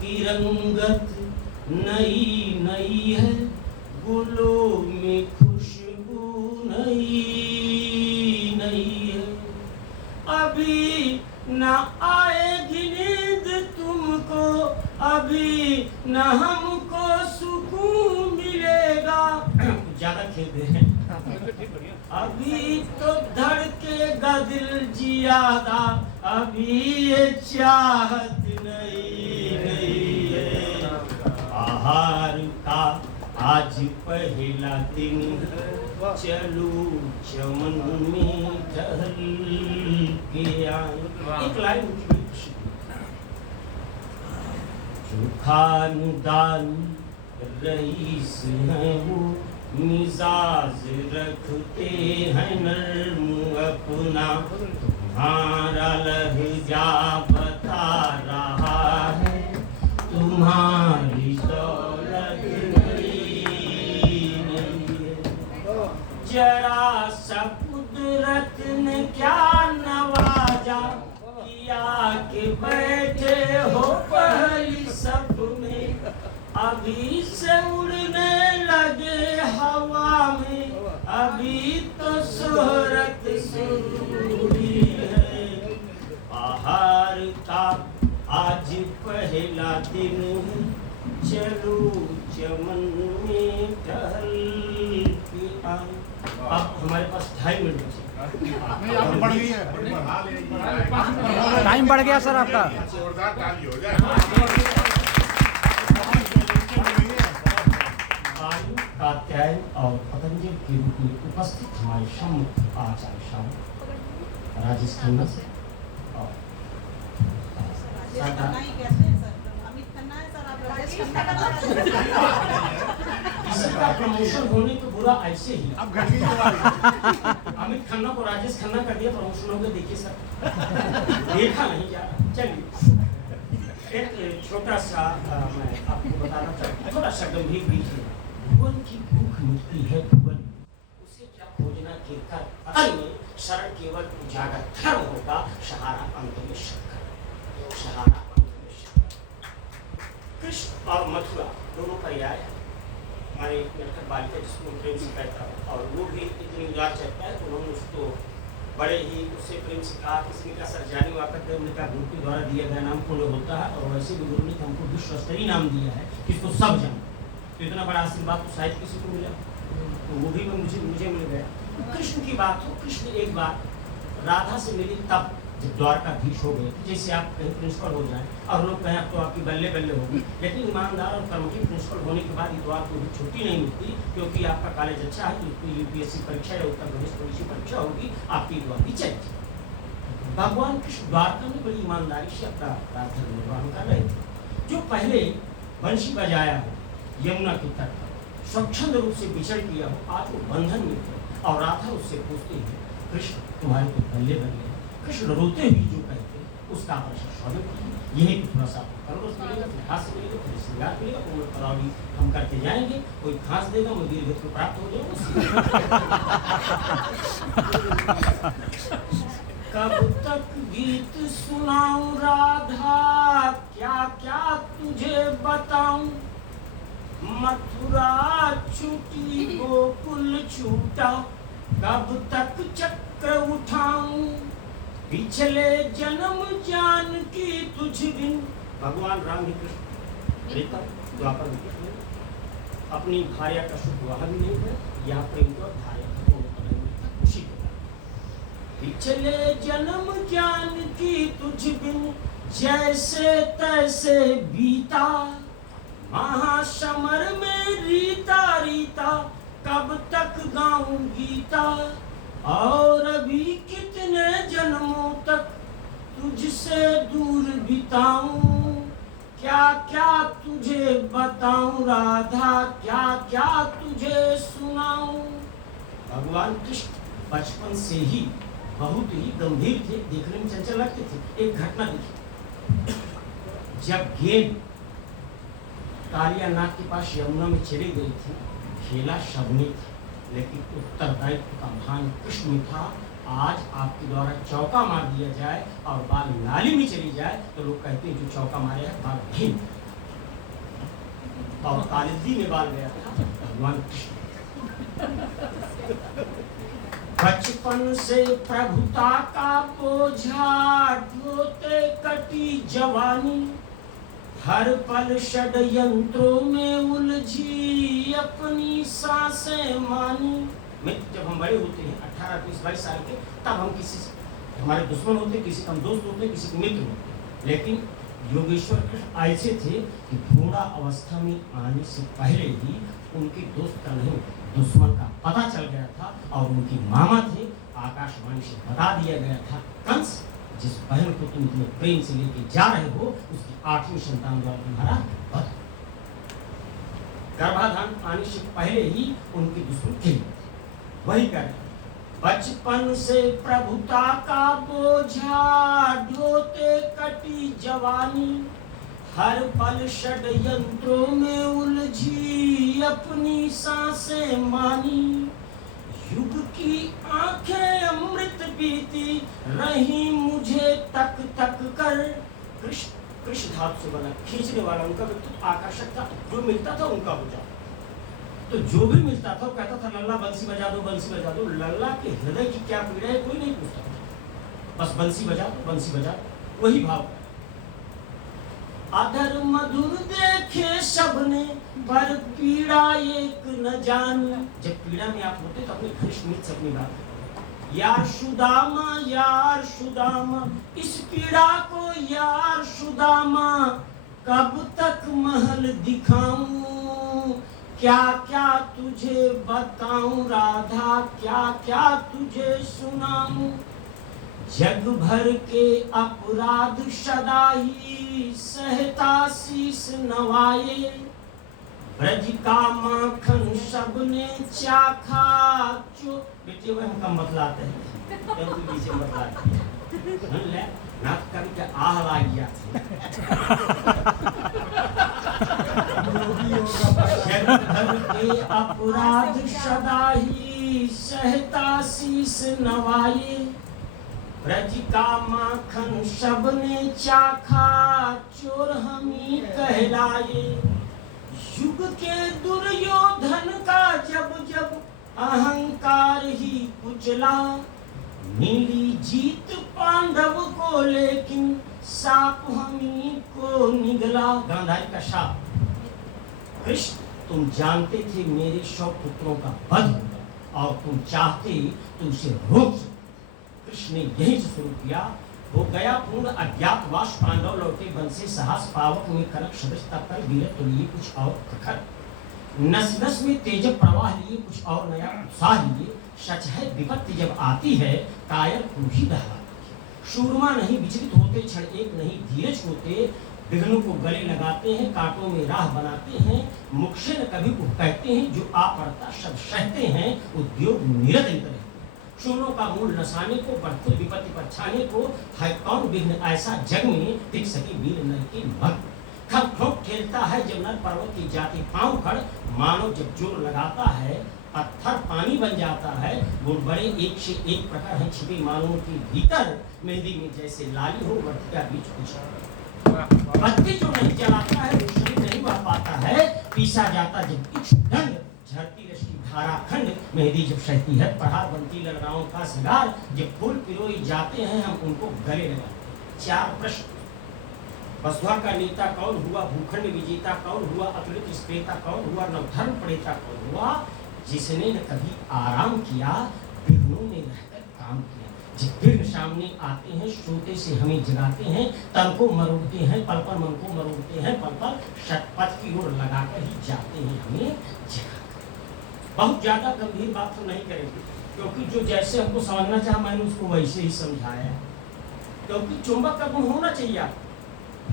की रंगत नई नई है, गुलों में खुशबू नई नई है। अभी न आएगी नींद तुमको, अभी न हमको सुकून मिलेगा। ज्यादा खेल दे हैं। अभी तो धड़केगा दिल जियादा, अभी ये चाहत नहीं नहीं है। बाहर का आज पहला दिन, चलू चमन में टहल के आए। एक लाइन जो खानदान रईस है वो, मिजाज रखते हैं नर्म अपना, तुम्हारा लहजा बता रहा है तुम्हारी दौलत नहीं है। जरा सा कुदरत ने क्या नवाजा, किया के बैठे हो पहली सब में, अभी से उड़ने लगे हवा में, अभी तो शोहरत शुरू हुई है। बाहर का आज पहला दिन, चलो चमन में टहल के आए। अब हमारे पास 2.5 मिनट बचे। टाइम बढ़ गया सर आपका। कात्यायन और पतंजलि के रूप में उपस्थित हमारे सम्मुख आचार्य शाम राजेश खन्ना से और किसी का प्रमोशन होने को बुरा ऐसे ही। अब अमित खन्ना को राजेश खन्ना कर दिया, प्रमोशन हो गया। देखिए सर, देखा नहीं जा रहा। चलिए एक छोटा सा मैं आपको बताना चाहता हूँ, थोड़ा सा गंभीर भी है। भुवन की भूख मिटती है भुवन, उसे क्या खोजना गिरकर पतन में, शरण केवल उजागर धर्म होगा, सहारा अंत में शक्कर, सहारा अंत में शक्कर। कृष्ण और मथुरा दोनों पर्याय हमारे नटखट बालिका जिसको प्रेम से कहता है, और वो भी इतनी उदार चलता है तो उन्होंने उसको बड़े ही उससे प्रेम से कहा। किसी का सरजानी वाकर के उनका गुरु के द्वारा दिया गया नाम पूर्ण होता है, और वैसे भी गुरु ने हमको विश्व स्तरीय नाम दिया है जिसको सब जानते। तो इतना बड़ा आशीर्वाद तो शायद किसी को मिला, तो वो भी मुझे मिल गया। कृष्ण की बात हो, कृष्ण एक बार राधा से मिली तब जब द्वारकाधीश हो गए। जैसे आप कहीं प्रिंसिपल हो जाए और लोग कहें अब तो आपकी बल्ले बल्ले होगी, लेकिन ईमानदार और कर्मठी प्रिंसिपल होने के बाद तो आपको भी छुट्टी नहीं मिलती, क्योंकि आपका कॉलेज अच्छा है, तो यूपीएससी परीक्षा या उत्तर प्रदेश पुलिस की परीक्षा होगी, आपकी दुआ भी चलेगी। भगवान कृष्ण द्वारका में बड़ी ईमानदारी से अपना धर्म निर्वाह कर रहे थे। जो पहले बंशी बजाया हो यमुना की तट पर, स्वच्छंद रूप से विचरण किया हो, आज वो बंधन में है। और राधा उससे पूछती है, कृष्ण तुम्हारे तो बल्ले बल्ले। कृष्ण रोते हुए जो कहते उसका स्वागत कीजिए। यही तो थोड़ा सा करोड़ मिलेगा, फिर हास्य मिलेगा, फिर श्रृंगार मिलेगा, तो परावी हम करते जाएंगे। कोई खास देगा, मैं दीर्घ को प्राप्त हो जाएगा। कब तक गीत सुनाऊं राधा, क्या क्या तुझे बताऊं, मथुरा छूटी गोकुल छूटा, कब तक चक्र उठाऊं, पिछले जन्म जान की तुझ बिन। भगवान राम ही कृष्ण द्वापर में अपनी भार्या का सुख वह भी नहीं है, या प्रेम को भार्या उसी को। पिछले जन्म जान की तुझ बिन, जैसे तैसे बीता, महासमर में रीता रीता, कब तक गाऊं गीता, और अभी कितने जन्मों तक तुझसे दूर बिताऊं, क्या क्या तुझे बताऊं राधा, क्या क्या तुझे सुनाऊं। भगवान कृष्ण बचपन से ही बहुत ही गंभीर थे, देखने में चंचल लगते थे। एक घटना देखी, जब गेंद कालियानाथ के पास यमुना में चली गई थी, खेला सबने था, लेकिन उत्तरदायित्व का भान कृष्ण में था। आज आपके द्वारा चौका मार दिया जाए और बाल नाली में चली जाए तो लोग कहते हैं जो चौका मारे है बाल भीम। और कालिंदी में बाल गया था भगवान कृष्ण। बचपन से प्रभुता का बोझा ढोते कटी जवानी, हर पल षड्यंत्रों में उलझी अपनी सांसें मानी। जब हम बड़े होते हैं 18, 20, 22 साल के, तब हम किसी से हमारे दुश्मन होते, किसी का हम दोस्त होते, किसी के मित्र होते। लेकिन योगेश्वर कृष्ण ऐसे थे कि थोड़ा अवस्था में आने से पहले ही उनके दोस्त का नहीं दुश्मन का पता चल गया था, और उनकी मामा थे, आकाशवाणी से बता दिया गया था, कंस जिस बहन को तुम इतने प्रेम से लेके जा रहे हो उसकी 8वीं संतान द्वारा तुम्हारा वध। गर्भाधान आने से पहले ही उनके दुश्मन थे। वही कर बचपन से प्रभुता का बोझा ढोते कटी जवानी, हर पल षड्यंत्रों में उलझी अपनी सांसें मानी। युग की आंखें अमृत पीती रही मुझे तक तक कर। कृष्ण धातु से बना, खींचने वाला, उनका व्यक्तित्व आकर्षक था, जो मिलता था उनका हो जाता। तो जो भी मिलता था वो कहता था लल्ला बंसी बजा दो, बंसी बजा दो। लल्ला के हृदय की क्या पीड़ा है कोई नहीं पूछता, बस बंसी बजा दो, बंसी बजा दो, वही भाव। अधर मधुर देखे सबने पर पीड़ा एक न जानी। जब पीड़ा में आप होते तो अपने घनिष्ठ मित्र से अपनी बात, यार सुदामा इस पीड़ा को यार सुदामा कब तक महल दिखाऊं, क्या क्या तुझे बताऊं राधा, क्या क्या तुझे सुनाऊं। जग भर के अपराध सदा ही सहता शीस नवाए, ब्रज का माखन सबने चाखा। जो बेटे वो हम कम बतलाते हैं, पीछे बतलाते हैं, नाक कभी क्या आह लाग गया। जग भर के अपराध सदा ही सहता शीस नवाए, ब्रज का माखन सबने चाखा चोर हमी कहलाए। युग के दुर्योधन का जब जब अहंकार ही कुचला, मिली जीत पांडव को लेकिन साप हमी को निगला। गांधारी का शाप। कृष्ण तुम जानते थे मेरे 100 पुत्रों का वध होगा और तुम चाहते तो उसे रोक सकते। कृष्ण ने यही से शुरू किया। हो गया पूर्ण अज्ञातवास, पांडव लौटे वन से साहस, पावक में कनक सदृश तत्पर वीरत तो लिए कुछ और प्रखर, नस नस में तेज प्रवाह लिए कुछ और नया उत्साह लिए। सच है विपत्ति जब आती है कायर तू ही दहला। शूरमा नहीं विचलित होते, क्षण एक नहीं धीरज होते, विघ्नों को गले लगाते हैं, कांटों में राह बनाते हैं। मुख से न कभी को कहते हैं, जो आ पड़ता सब सहते हैं, उद्योग निरत रहते। शून्यों का मूल नसाने को, बढ़ती विपत्ति पर छाने को, है कौन विघ्न ऐसा जग में टिक सके वीर नर के मग। खप ठोक खेलता है जब नर पर्वत की जाति पांव खड़, मानो जब जोर लगाता है पत्थर पानी बन जाता है। गुण बड़े एक से एक प्रकार है छिपे मानों के भीतर, मेहंदी में जैसे लाली हो वर्तिका बीच कुछ। बत्ती जो नहीं जलाता है रोशनी नहीं बह पाता है, पीसा जाता जब इच्छ दंड, झरती रश की धारा खंड। मेहंदी जब सहती है प्रहार बनती लड़ाओं का सिंगार, जब फूल पिरोई जाते हैं हम उनको गले लगाते। 4 प्रश्न। वसुधा का नेता कौन हुआ, भूखंड विजेता कौन हुआ, अतुलित स्प्रेता कौन हुआ, नवधर्म प्रणेता कौन हुआ, जिसने न कभी आराम किया विघ्नों में रहकर काम किया। जब विघ्न सामने आते हैं सोते से हमें जगाते हैं, तन को मरोड़ते हैं पल पल, मन को मरोड़ते हैं पल पल, शतपथ की ओर लगाकर ही जाते हैं हमें जगाकर। बहुत ज्यादा गंभीर बात तो नहीं करेंगे, क्योंकि जो जैसे हमको समझना चाहा मैंने उसको वैसे ही समझाया। क्योंकि चुंबक का गुण होना चाहिए।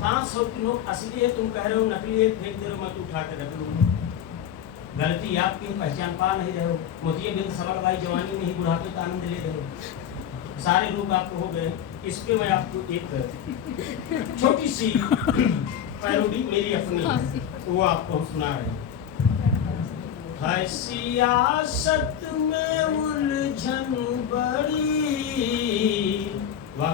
500 की नोट असली है, तुम कह रहे हो नकली है, फेंक दे रहे हो, मैं तो उठा कर रख लूंगा। गलती आपकी, पहचान पा नहीं रहे हो। मोतिया बिंद सबल भाई जवानी में ही बुढ़ापे का आनंद ले रहे हो। सारे रूप आपको हो गए। इस पे मैं आपको एक छोटी सी पैरोडी मेरी अपनी है, वो आपको हम सुना रहे हैं। है सियासत में उलझन बड़ी, वाह